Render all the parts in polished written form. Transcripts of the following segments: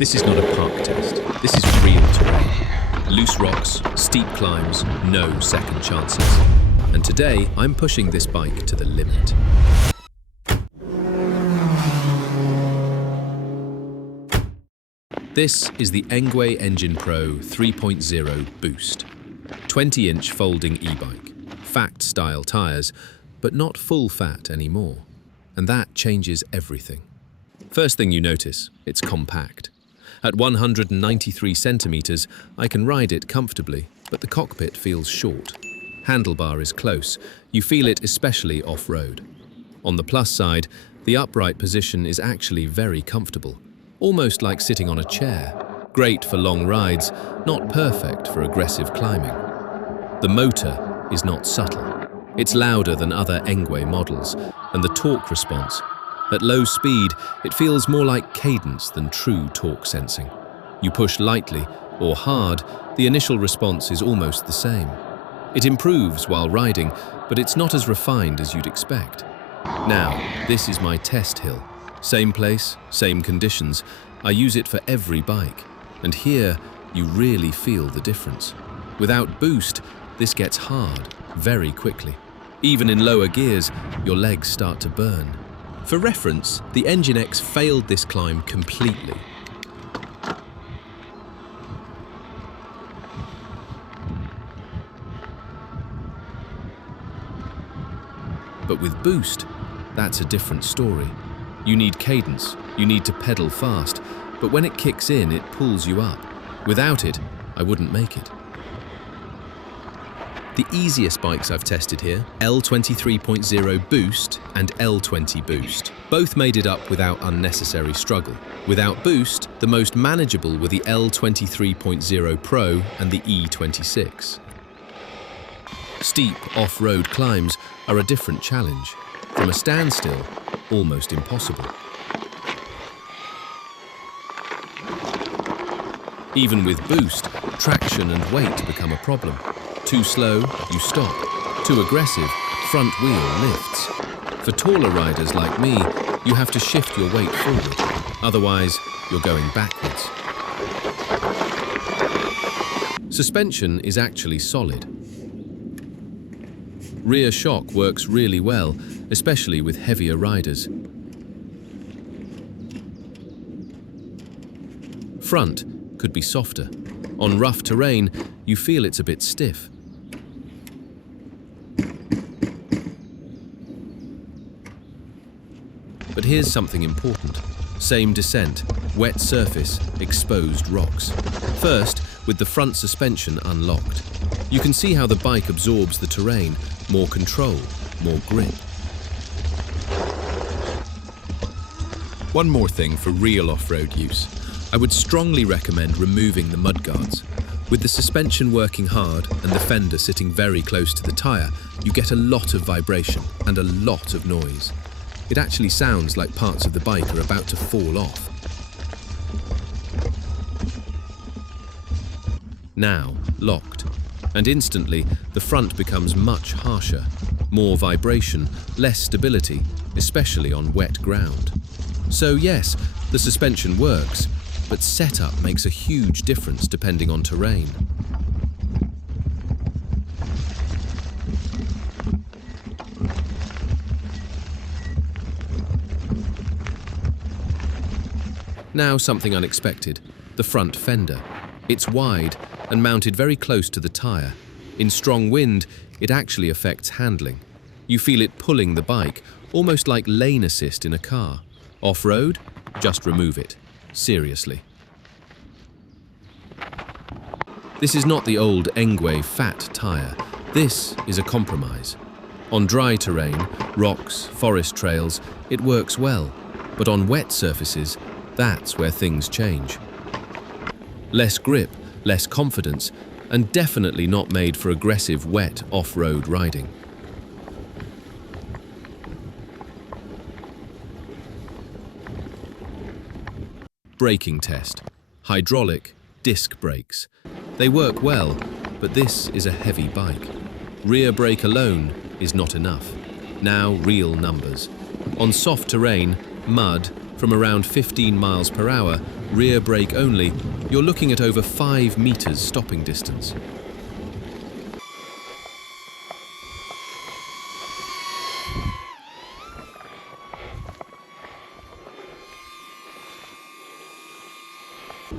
This is not a park test. This is real terrain. Loose rocks, steep climbs, no second chances. And today, I'm pushing this bike to the limit. This is the Engwe Engine Pro 3.0 Boost. 20-inch folding e-bike, fat-style tyres, but not full fat anymore. And that changes everything. First thing you notice, it's compact. At 193 centimeters, I can ride it comfortably, but the cockpit feels short. Handlebar is close. You feel it especially off-road. On the plus side, the upright position is actually very comfortable, almost like sitting on a chair. Great for long rides, not perfect for aggressive climbing. The motor is not subtle. It's louder than other Engwe models, and the torque response. At low speed, it feels more like cadence than true torque sensing. You push lightly or hard, the initial response is almost the same. It improves while riding, but it's not as refined as you'd expect. Now, this is my test hill. Same place, same conditions. I use it for every bike. And here, you really feel the difference. Without boost, this gets hard very quickly. Even in lower gears, your legs start to burn. For reference, the Engine X failed this climb completely. But with boost, that's a different story. You need cadence, you need to pedal fast, but when it kicks in, it pulls you up. Without it, I wouldn't make it. The easiest bikes I've tested here, L23.0 Boost and L20 Boost. Both made it up without unnecessary struggle. Without boost, the most manageable were the L23.0 Pro and the E26. Steep off-road climbs are a different challenge. From a standstill, almost impossible. Even with boost, traction and weight become a problem. Too slow, you stop. Too aggressive, front wheel lifts. For taller riders like me, you have to shift your weight forward. Otherwise, you're going backwards. Suspension is actually solid. Rear shock works really well, especially with heavier riders. Front could be softer. On rough terrain, you feel it's a bit stiff. But here's something important. Same descent, wet surface, exposed rocks. First, with the front suspension unlocked. You can see how the bike absorbs the terrain, more control, more grip. One more thing for real off-road use. I would strongly recommend removing the mudguards. With the suspension working hard and the fender sitting very close to the tyre, you get a lot of vibration and a lot of noise. It actually sounds like parts of the bike are about to fall off. Now, locked. And instantly, the front becomes much harsher. More vibration, less stability, especially on wet ground. So yes, the suspension works, but setup makes a huge difference depending on terrain. Now something unexpected, the front fender. It's wide and mounted very close to the tyre. In strong wind, it actually affects handling. You feel it pulling the bike, almost like lane assist in a car. Off-road? Just remove it. Seriously. This is not the old Engwe fat tyre. This is a compromise. On dry terrain, rocks, forest trails, it works well. But on wet surfaces, that's where things change. Less grip, less confidence, and definitely not made for aggressive wet off-road riding. Braking test. Hydraulic, disc brakes. They work well, but this is a heavy bike. Rear brake alone is not enough. Now real numbers. On soft terrain, mud, from around 15 miles per hour, Rear brake only, you're looking at over 5 meters stopping distance.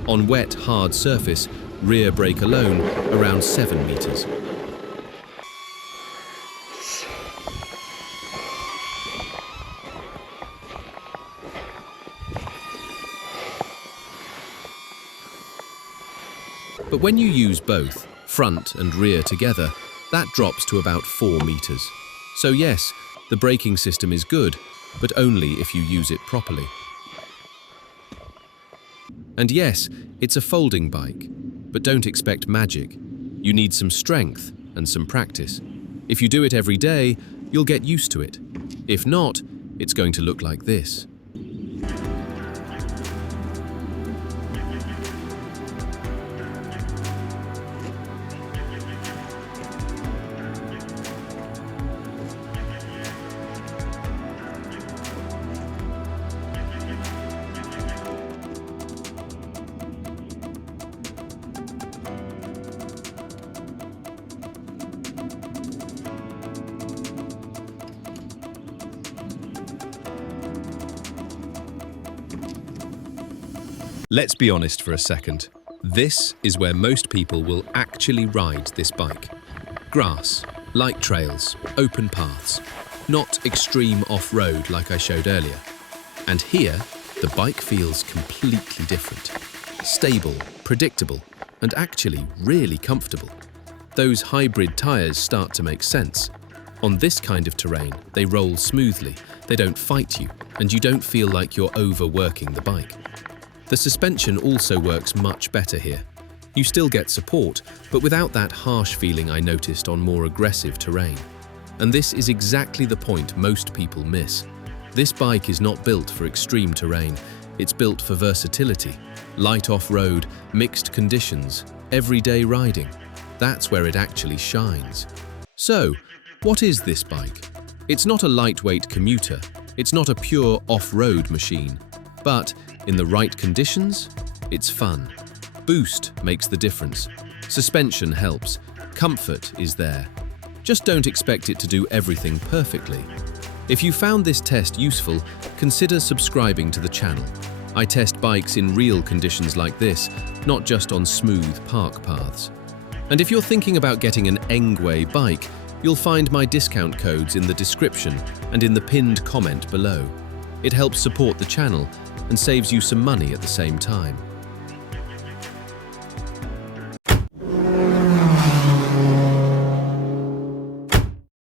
On wet, hard surface, rear brake alone, around 7 meters. But when you use both, front and rear together, that drops to about 4 meters. So yes, the braking system is good, but only if you use it properly. And yes, it's a folding bike, but don't expect magic. You need some strength and some practice. If you do it every day, you'll get used to it. If not, it's going to look like this. Let's be honest for a second. This is where most people will actually ride this bike. Grass, light trails, open paths, not extreme off-road like I showed earlier. And here, the bike feels completely different. Stable, predictable, and actually really comfortable. Those hybrid tyres start to make sense. On this kind of terrain, they roll smoothly, they don't fight you, and you don't feel like you're overworking the bike. The suspension also works much better here. You still get support, but without that harsh feeling I noticed on more aggressive terrain. And this is exactly the point most people miss. This bike is not built for extreme terrain. It's built for versatility, light off-road, mixed conditions, everyday riding. That's where it actually shines. So, what is this bike? It's not a lightweight commuter. It's not a pure off-road machine. But in the right conditions, it's fun. Boost makes the difference. Suspension helps. Comfort is there. Just don't expect it to do everything perfectly. If you found this test useful, consider subscribing to the channel. I test bikes in real conditions like this, not just on smooth park paths. And if you're thinking about getting an Engwe bike, you'll find my discount codes in the description and in the pinned comment below. It helps support the channel and saves you some money at the same time.